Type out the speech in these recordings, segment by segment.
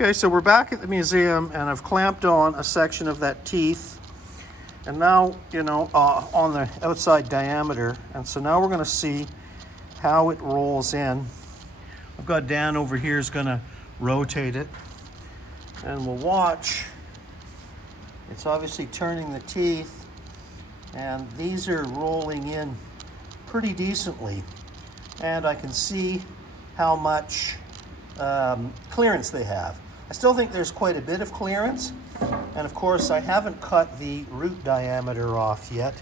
Okay, so we're back at the museum and I've clamped on a section of that teeth and now, on the outside diameter. And so now we're going to see how it rolls in. I've got Dan over here is going to rotate it and we'll watch. It's obviously turning the teeth and these are rolling in pretty decently. And I can see how much clearance they have. I still think there's quite a bit of clearance, and of course I haven't cut the root diameter off yet,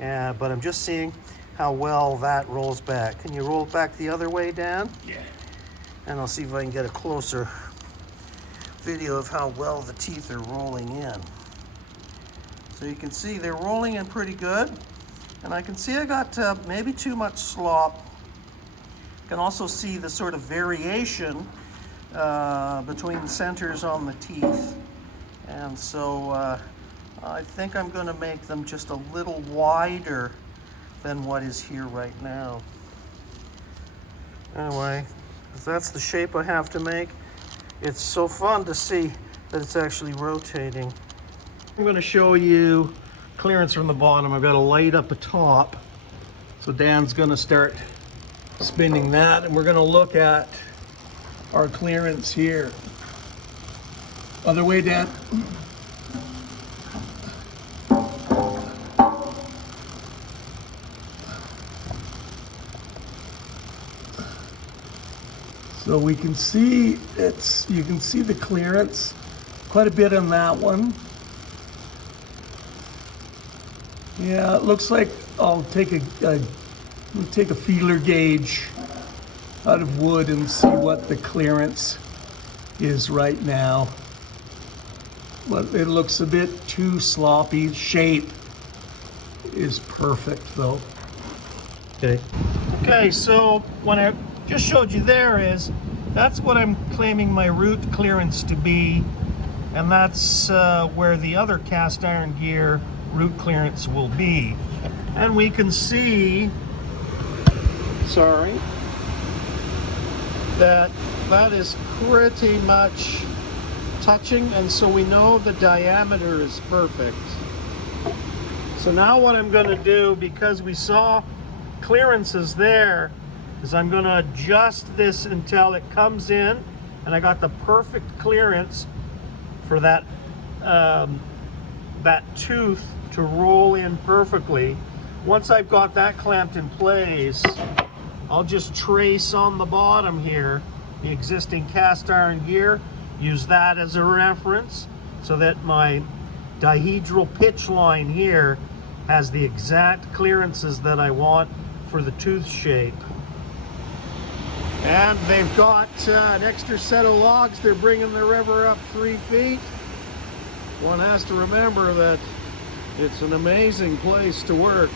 but I'm just seeing how well that rolls back. Can you roll it back the other way, Dan? Yeah. And I'll see if I can get a closer video of how well the teeth are rolling in. So you can see they're rolling in pretty good, and I can see I got maybe too much slop. You can also see the sort of variation between the centers on the teeth. And so I think I'm going to make them just a little wider than what is here right now. Anyway, that's the shape I have to make. It's so fun to see that it's actually rotating. I'm going to show you clearance from the bottom. I've got a light up the top. So Dan's going to start spinning that, and we're going to look at our clearance here. Other way, Dan. So we can see you can see the clearance, quite a bit on that one. Yeah, it looks like I'll take a feeler gauge out of wood and see what the clearance is right now. But it looks a bit too sloppy. Shape is perfect though. Okay, so when I just showed you that's what I'm claiming my root clearance to be, and that's where the other cast iron gear root clearance will be. And we can see, that is pretty much touching, and so we know the diameter is perfect. So now what I'm going to do, because we saw clearances there, is I'm going to adjust this until it comes in and I got the perfect clearance for that tooth to roll in perfectly. Once I've got that clamped in place, I'll just trace on the bottom here the existing cast iron gear, use that as a reference so that my dihedral pitch line here has the exact clearances that I want for the tooth shape. And they've got an extra set of logs. They're bringing the river up 3 feet. One has to remember that it's an amazing place to work.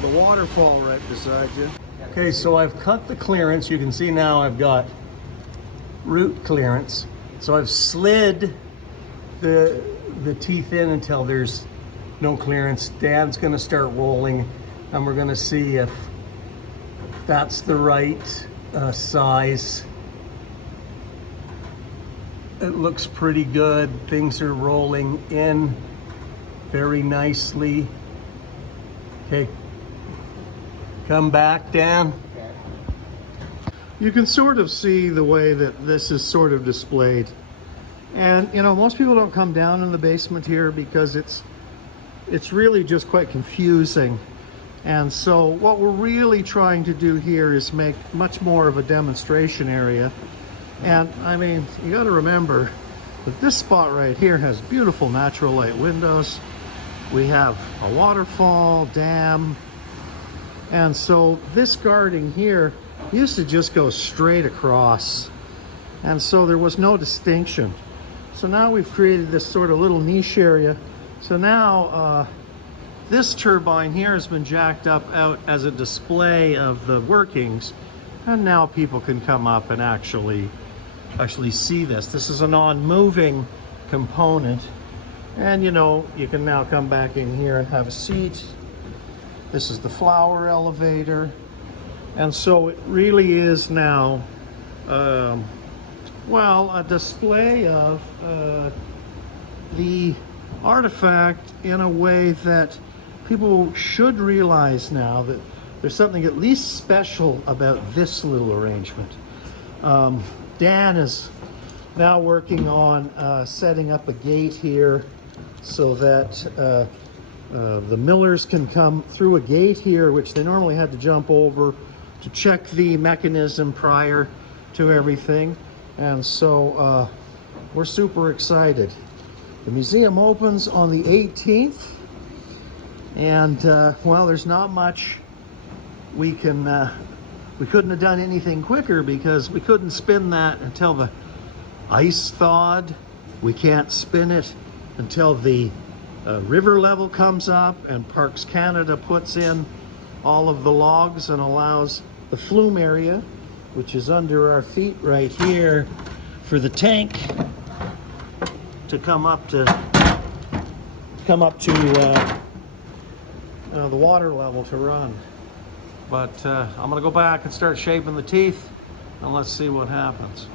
The waterfall right beside you. Okay, so I've cut the clearance. You can see now I've got root clearance. So I've slid the teeth in until there's no clearance. Dan's going to start rolling, and we're going to see if that's the right size. It looks pretty good. Things are rolling in very nicely. Okay, come back, Dan. You can sort of see the way that this is sort of displayed. And most people don't come down in the basement here because it's really just quite confusing. And so what we're really trying to do here is make much more of a demonstration area. And I mean, you got to remember that this spot right here has beautiful natural light windows. We have a waterfall, dam. And so this guarding here used to just go straight across. And so there was no distinction. So now we've created this sort of little niche area. So now this turbine here has been jacked up out as a display of the workings. And now people can come up and actually see this. This is a non-moving component. And you can now come back in here and have a seat. This is the flower elevator. And so it really is now Well, a display of the artifact in a way that people should realize now that there's something at least special about this little arrangement. Dan is now working on setting up a gate here so that the millers can come through a gate here, which they normally had to jump over to check the mechanism prior to everything. And so we're super excited. The museum opens on the 18th, and well, there's not much we couldn't have done anything quicker because we couldn't spin that until the ice thawed. We can't spin it until the river level comes up and Parks Canada puts in all of the logs and allows the flume area, which is under our feet right here, for the tank to come up to the water level to run. But I'm gonna go back and start shaping the teeth, and let's see what happens.